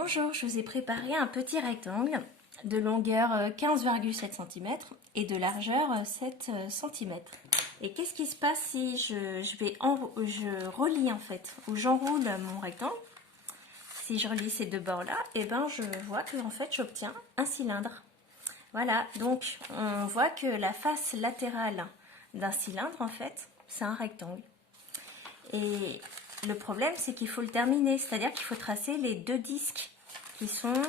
Bonjour, je vous ai préparé un petit rectangle de longueur 15,7 cm et de largeur 7 cm. Et qu'est-ce qui se passe si je relie en fait, ou j'enroule mon rectangle? Si je relie ces deux bords-là, et ben je vois que en fait j'obtiens un cylindre. Voilà, donc on voit que la face latérale d'un cylindre en fait, c'est un rectangle. Et le problème, c'est qu'il faut le terminer, c'est-à-dire qu'il faut tracer les deux disques qui sont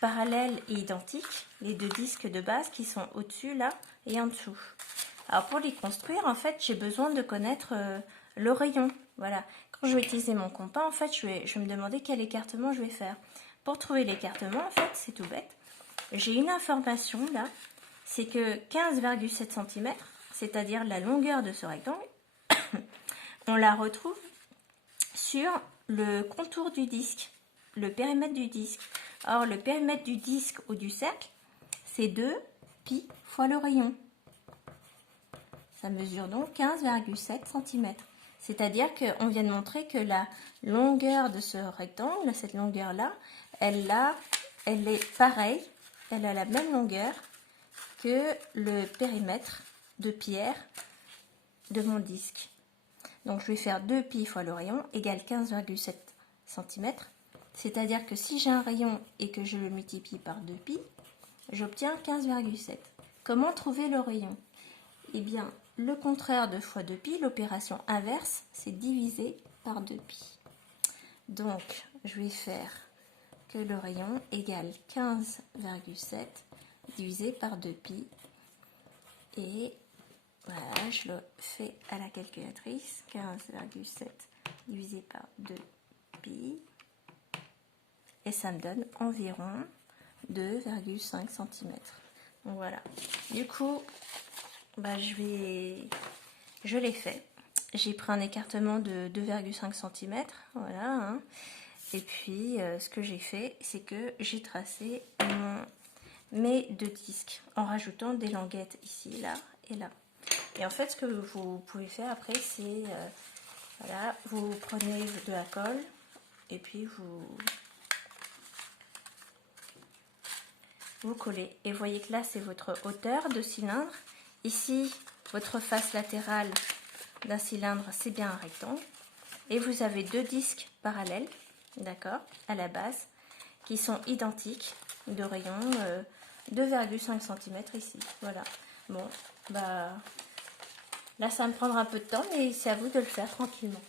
parallèles et identiques, les deux disques de base qui sont au-dessus là et en dessous. Alors pour les construire, en fait, j'ai besoin de connaître le rayon. Voilà. Quand je vais utiliser mon compas, en fait, je vais me demander quel écartement je vais faire. Pour trouver l'écartement, en fait, c'est tout bête. J'ai une information là, c'est que 15,7 cm, c'est-à-dire la longueur de ce rectangle, on la retrouve sur le contour du disque, le périmètre du disque. Or, le périmètre du disque ou du cercle, c'est 2 pi fois le rayon. Ça mesure donc 15,7 cm. C'est-à-dire qu'on vient de montrer que la longueur de ce rectangle, cette longueur-là, elle est pareille, elle a la même longueur que le périmètre de pierre de mon disque. Donc je vais faire 2 pi fois le rayon égale 15,7 cm. C'est-à-dire que si j'ai un rayon et que je le multiplie par 2 pi, j'obtiens 15,7. Comment trouver le rayon? Eh bien, le contraire de fois 2 pi, l'opération inverse, c'est diviser par 2 pi. Donc, je vais faire que le rayon égale 15,7 divisé par 2 pi. Et voilà, je le fais à la calculatrice. 15,7 divisé par 2 pi. Et ça me donne environ 2,5 cm. Donc voilà. Du coup, je l'ai fait. J'ai pris un écartement de 2,5 cm. Voilà. Hein. Et puis, ce que j'ai fait, c'est que j'ai tracé mes deux disques en rajoutant des languettes ici, là et là. Et en fait, ce que vous pouvez faire après, c'est voilà, vous prenez de la colle et puis vous collez. Et vous voyez que là, c'est votre hauteur de cylindre. Ici, votre face latérale d'un cylindre, c'est bien un rectangle. Et vous avez deux disques parallèles, d'accord, à la base, qui sont identiques de rayon 2,5 cm ici. Voilà. Bon, bah là, ça va me prendre un peu de temps, mais c'est à vous de le faire tranquillement.